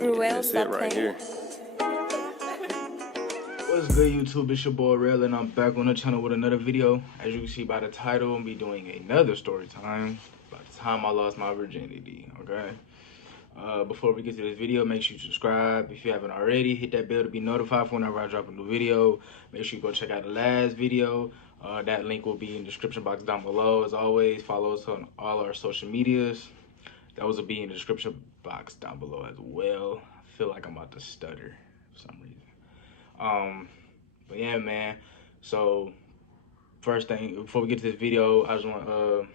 Rell Snap right here. What's good, YouTube? It's your boy Rell, and I'm back on the channel with another video. As you can see by the title, I'm be doing another story time about the time I lost my virginity. Okay. Before we get to this video, make sure you subscribe if you haven't already. Hit that bell to be notified for whenever I drop a new video. Make sure you go check out the last video. That link will be in the description box down below. As always, follow us on all our social medias. Those will be in the description box down below as well. I feel like I'm about to stutter for some reason. But yeah, man. So first thing, before we get to this video, I just want to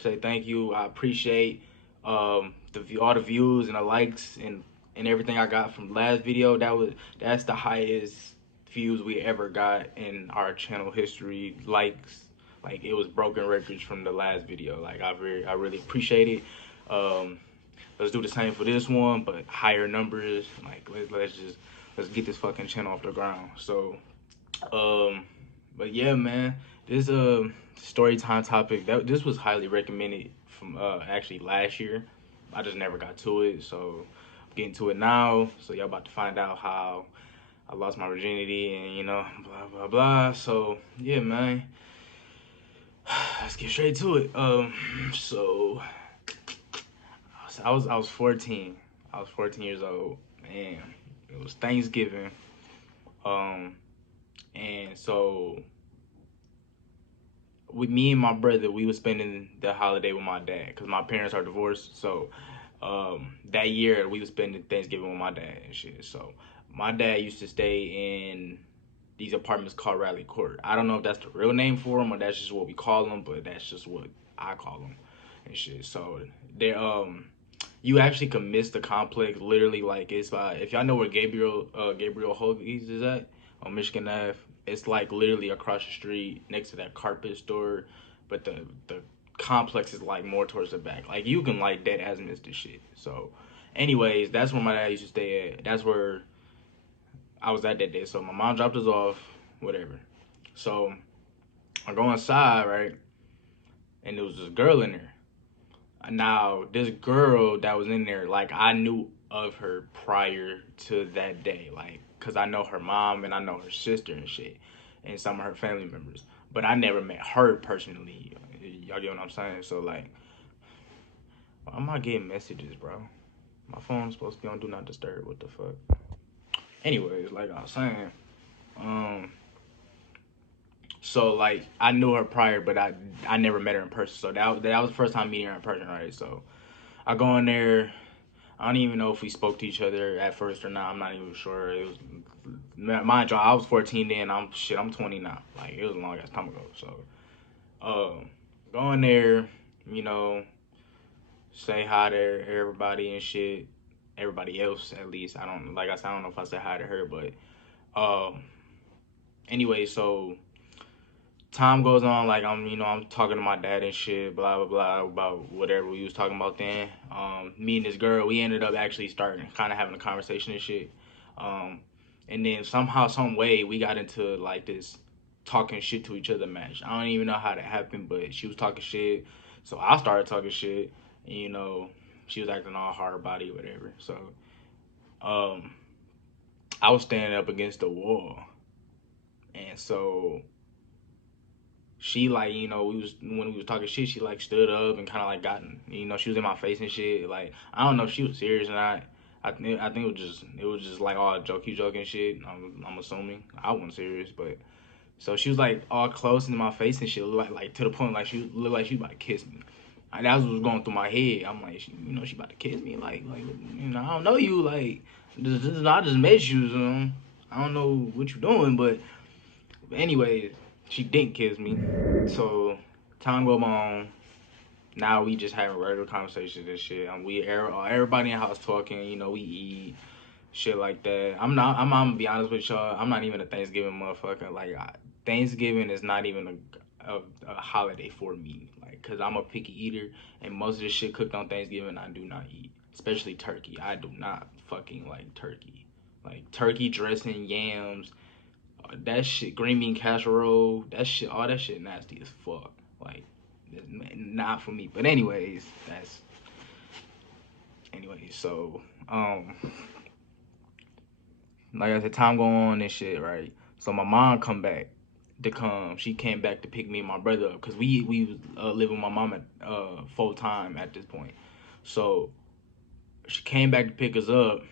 say thank you. I appreciate all the views and the likes and everything I got from the last video. That's the highest views we ever got in our channel history. Likes, like, it was broken records from the last video. Like, I really appreciate it. Let's do the same for this one, but higher numbers. Like, let's get this fucking channel off the ground. So, but yeah, man, this story time topic, this was highly recommended from actually last year. I just never got to it, so I'm getting to it now. So y'all about to find out how I lost my virginity and, you know, blah blah blah. So yeah, man, let's get straight to it. So I was 14. I was 14 years old, and it was Thanksgiving. And so with me and my brother, we was spending the holiday with my dad because my parents are divorced. So that year we was spending Thanksgiving with my dad and shit. So my dad used to stay in these apartments called Rally Court. I don't know if that's the real name for them or that's just what we call them, but that's just what I call them and shit. So they you actually can miss the complex literally, like, it's by, if y'all know where Gabriel Hoagies is at on Michigan Ave, it's like literally across the street next to that carpet store, but the complex is like more towards the back. Like, you can like dead ass miss this shit. So anyways, that's where my dad used to stay at. That's where I was at that day. So my mom dropped us off, whatever. So I go inside, right, and there was this girl in there. Now, this girl that was in there, like, I knew of her prior to that day, like, because I know her mom and I know her sister and shit, and some of her family members. But I never met her personally. Y'all get what I'm saying? So, like, why am I getting messages, bro? My phone's supposed to be on Do Not Disturb. What the fuck? Anyways, like I was saying, so, like, I knew her prior, but I never met her in person. So that was the first time meeting her in person, right? So I go in there. I don't even know if we spoke to each other at first or not. I'm not even sure. It was, mind you, I was 14 then. I'm 20 now. Like, it was a long ass time ago. So, go in there, you know, say hi to everybody and shit. Everybody else, at least. I don't know if I said hi to her, but anyway, so time goes on, like, I'm talking to my dad and shit, blah blah blah, about whatever we was talking about then. Me and this girl, we ended up actually starting kind of having a conversation and shit. And then somehow, some way, we got into like this talking shit to each other match. I don't even know how that happened, but she was talking shit, so I started talking shit, and, you know, she was acting all hard body, whatever. So I was standing up against the wall, and so she, like, you know, when we was talking shit, she like stood up and kind of like you know, she was in my face and shit. Like, I don't know if she was serious or not. I think it was just like all joking shit. I'm assuming I wasn't serious, but so she was like all close into my face and shit, like to the point like she looked like she was about to kiss me. And that was what was going through my head. I'm like, you know, she about to kiss me, like, you know, I don't know you, like, I just met you, so I don't know what you're doing, but anyways, she didn't kiss me. So time go on. Now we just having regular conversations and shit. Everybody in the house talking. You know, we eat shit like that. I'm gonna be honest with y'all. I'm not even a Thanksgiving motherfucker. Like, Thanksgiving is not even a holiday for me. Like, cause I'm a picky eater, and most of the shit cooked on Thanksgiving I do not eat. Especially turkey. I do not fucking like turkey. Like, turkey dressing, yams, that shit, green bean casserole, that shit, all that shit nasty as fuck. Like, not for me. But anyways, Anyway, so like I said, time go on and shit, right? So my mom come back to come. She came back to pick me and my brother up because we was living with my mom at full time at this point. So she came back to pick us up.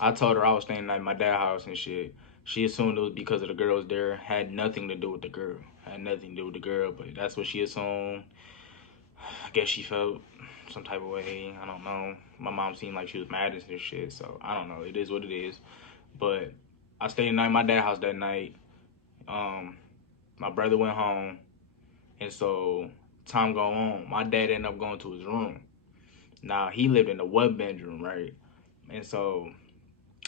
I told her I was staying at my dad's house and shit. She assumed it was because of the girls there. Had nothing to do with the girl. Had nothing to do with the girl, but that's what she assumed. I guess she felt some type of way. I don't know. My mom seemed like she was mad at this shit, so I don't know. It is what it is. But I stayed the night at my dad's house that night. Um, my brother went home, and so time go on. My dad ended up going to his room. Now he lived in the one bedroom, right? And so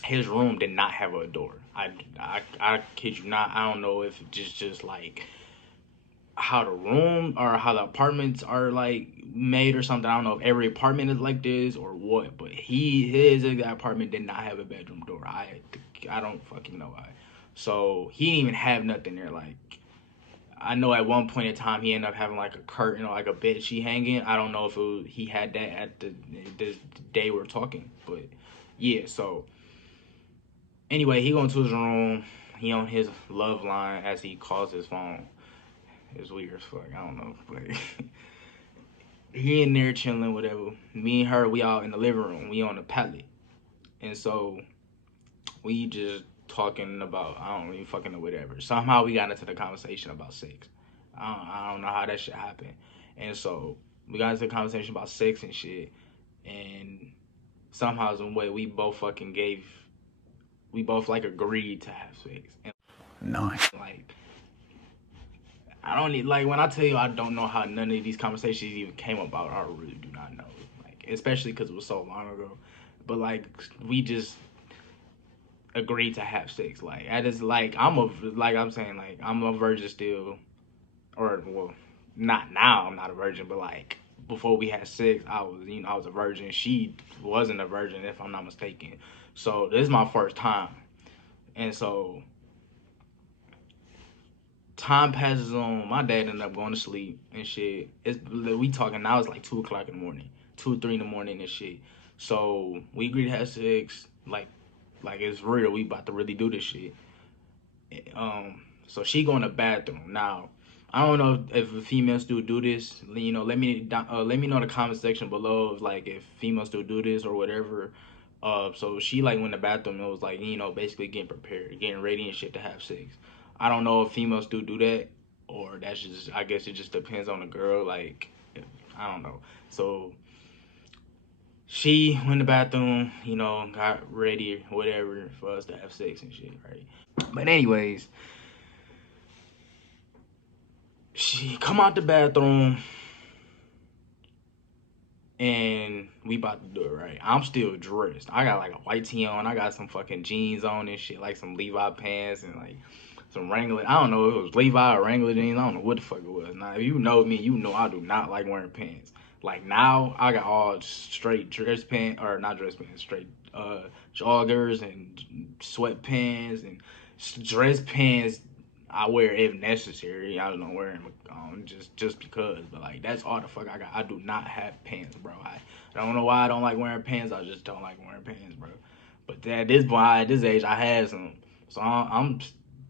his room did not have a door. I kid you not. I don't know if just like how the room or how the apartments are like made or something. I don't know if every apartment is like this or what, but his apartment did not have a bedroom door. I don't fucking know why. So he didn't even have nothing there. Like I know at one point in time he ended up having like a curtain or like a bed sheet hanging. I don't know if he had that at the day we're talking, but yeah. So anyway, he go into his room. He on his love line as he calls his phone. It's weird as fuck. I don't know, but he in there chilling, whatever. Me and her, we all in the living room. We on the pallet, and so we just talking about I don't really fucking know whatever. Somehow we got into the conversation about sex. I don't know how that shit happened, and so we got into the conversation about sex and shit, and somehow some way we both like agreed to have sex. And Nice. like I don't need like when I tell you I don't know how none of these conversations even came about. I really do not know. Like especially because it was so long ago. But like we just agreed to have sex. Like I just like I'm saying like I'm a virgin still, or well, not now. I'm not a virgin, but like before we had sex, I was a virgin. She wasn't a virgin if I'm not mistaken. So this is my first time, and so time passes on. My dad ended up going to sleep and shit. We talking now. It's like 2 o'clock in the morning, 2 3 in the morning and shit. So we agreed to have sex. Like it's real. We about to really do this shit. So she go in the bathroom now. I don't know if females still do this. Let me know in the comment section below if like if females still do this or whatever. So she like went in the bathroom and was like basically getting prepared, getting ready and shit to have sex. I don't know if females still do that or that's just I guess it just depends on the girl. Like I don't know. So she went in the bathroom, got ready, whatever, for us to have sex and shit, right? But anyways, she come out the bathroom and we about to do it, right? I'm still dressed. I got like a white tee on. I got some fucking jeans on and shit, like some Levi pants and like some Wrangler. I don't know if it was Levi or Wrangler jeans. I don't know what the fuck it was. Now, if you know me, you know I do not like wearing pants. Like now, I got all straight dress pants, or not dress pants, straight joggers and sweatpants and dress pants. I wear if necessary. I don't know wearing just because, but like that's all the fuck I got. I do not have pants, bro. I don't know why I don't like wearing pants. I just don't like wearing pants, bro. But at this point, at this age, I had some, so I'm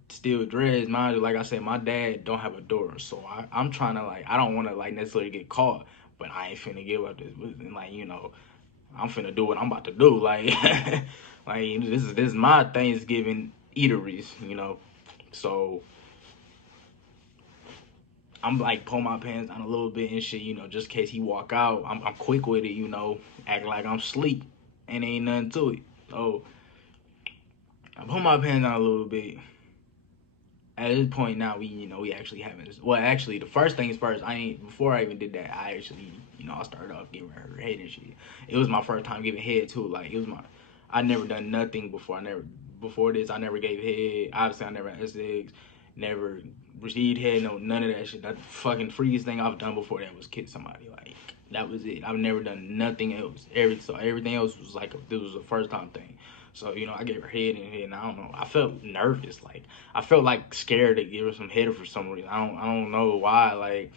still dressed. Mind you, like I said, my dad don't have a door, so I'm trying to like I don't want to like necessarily get caught, but I ain't finna give up this, and like I'm finna do what I'm about to do, like like this is my Thanksgiving eateries, so I'm like pull my pants down a little bit and shit, just in case he walk out. I'm quick with it, act like I'm sleep and ain't nothing to it. So I pull my pants down a little bit. At this point now, we actually having this. Well, actually, the first things first. I ain't before I even did that. I actually, I started off giving her head and shit. It was my first time giving head too. Like it was my, I never done nothing before. Before this. I never gave head. Obviously, I never had sex. Never received head. No, none of that shit. That fucking freakiest thing I've done before that was kiss somebody. Like that was it. I've never done nothing else. Everything else was like this was a first time thing. So, I gave her head and I don't know. I felt nervous. Like I felt like scared to give her some head for some reason. I don't know why. Like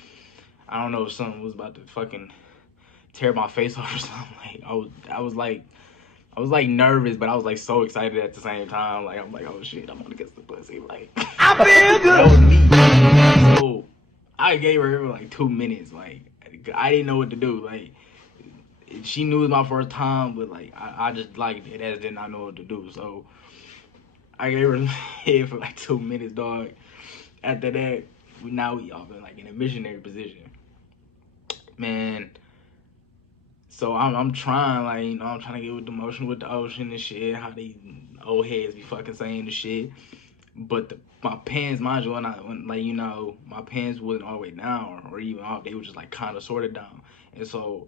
I don't know if something was about to fucking tear my face off or something. Like I was like nervous, but I was like so excited at the same time. Like I'm like, oh shit, I'm gonna get the pussy. Like I feel good. That was me. So I gave her like 2 minutes. Like I didn't know what to do. Like she knew it was my first time, but like I just like it as did not know what to do. So I gave her head for like 2 minutes, dog. After that, we all been like in a missionary position, man. So I'm trying, like, you know, I'm trying to get with the motion with the ocean and shit. How these old heads be fucking saying the shit. But my pants, mind you, when like, you know, my pants wasn't all the way down or even off. They were just like kind of sort of down. And so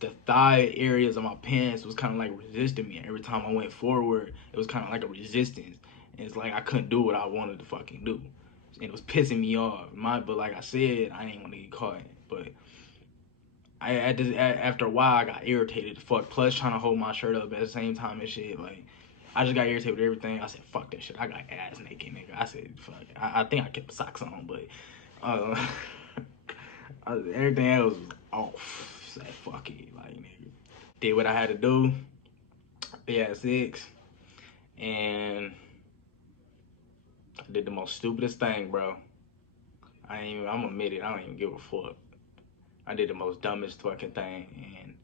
the thigh areas of my pants was kind of like resisting me. Every time I went forward, it was kind of like a resistance. And it's like I couldn't do what I wanted to fucking do. And it was pissing me off. But like I said, I didn't want to get caught. But after a while, I got irritated. Fuck. Plus, trying to hold my shirt up at the same time and shit. Like, I just got irritated with everything. I said, fuck that shit. I got ass naked, nigga. I said, fuck. I think I kept the socks on, but uh, everything else was off. Said, fuck it. Like, nigga. Did what I had to do. Yeah, 6. And I did the most stupidest thing, bro. I'm gonna admit it. I don't even give a fuck. I did the most dumbest fucking thing, and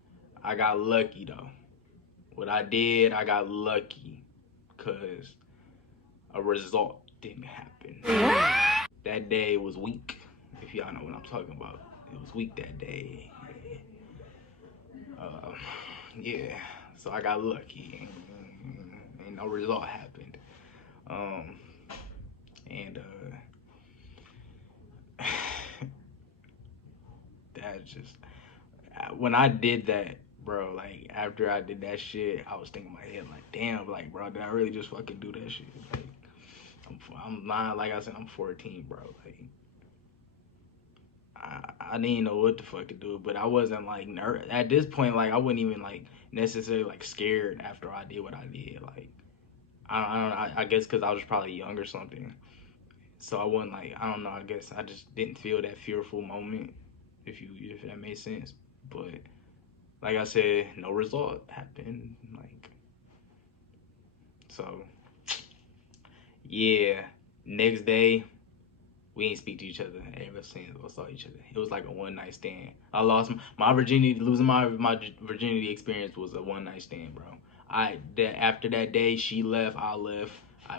I got lucky though. What I did, I got lucky, cause a result didn't happen. That day was weak, if y'all know what I'm talking about. It was weak that day. Yeah, so I got lucky, and no result happened. And that just when I did that, bro, like after I did that shit, I was thinking in my head like, damn, like, bro, did I really just fucking do that shit? Like, I'm not, like I said, I'm 14, bro. Like, I didn't know what the fuck to do, but I wasn't like nervous at this point. Like, I wasn't even like necessarily like scared after I did what I did. Like, I guess because I was probably young or something. So I wasn't like, I don't know. I guess I just didn't feel that fearful moment, if that makes sense. But like I said, no result happened. Like, so yeah. Next day, we ain't speak to each other ever since we saw each other. It was like a one night stand. I lost my virginity. Losing my virginity experience was a one night stand, bro. After that day, she left. I left.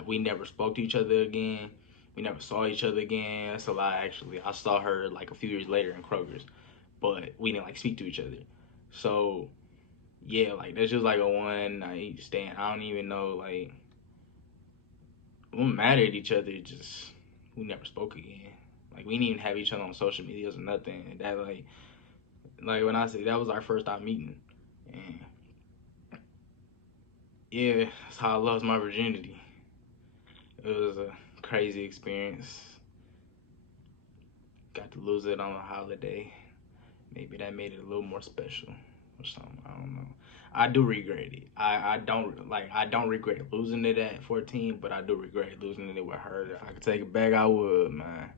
We never spoke to each other again. We never saw each other again. That's a lie, actually. I saw her like a few years later in Kroger's, but we didn't like speak to each other. So yeah, like that's just like a one night stand. I don't even know, like, we weren't mad at each other. Just we never spoke again. Like we didn't even have each other on social medias or nothing. And that like when I say that was our first time meeting, and yeah, that's how I lost my virginity. It was a crazy experience. Got to lose it on a holiday. Maybe that made it a little more special or something. I don't know. I do regret it. I don't regret losing it at 14, but I do regret losing it with her. If I could take it back, I would, man.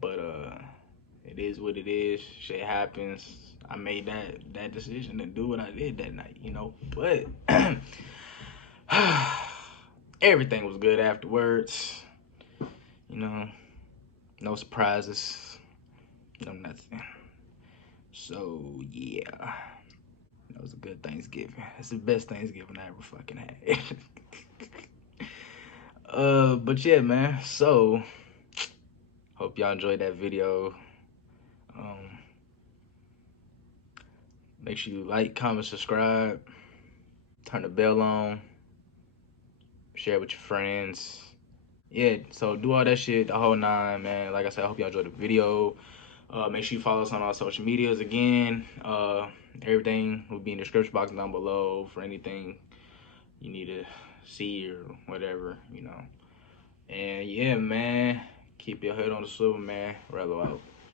But it is what it is. Shit happens. I made that decision to do what I did that night, you know. But everything was good afterwards. You know, no surprises, no nothing. So yeah. That was a good Thanksgiving. It's the best Thanksgiving I ever fucking had. But yeah, man. So, hope y'all enjoyed that video. Make sure you like, comment, subscribe, turn the bell on, share with your friends. Yeah, so do all that shit, the whole nine, man. Like I said, I hope y'all enjoyed the video. Make sure you follow us on our social medias again. Everything will be in the description box down below for anything you need to see or whatever, you know. And yeah, man, keep your head on the swivel, man. Rell out.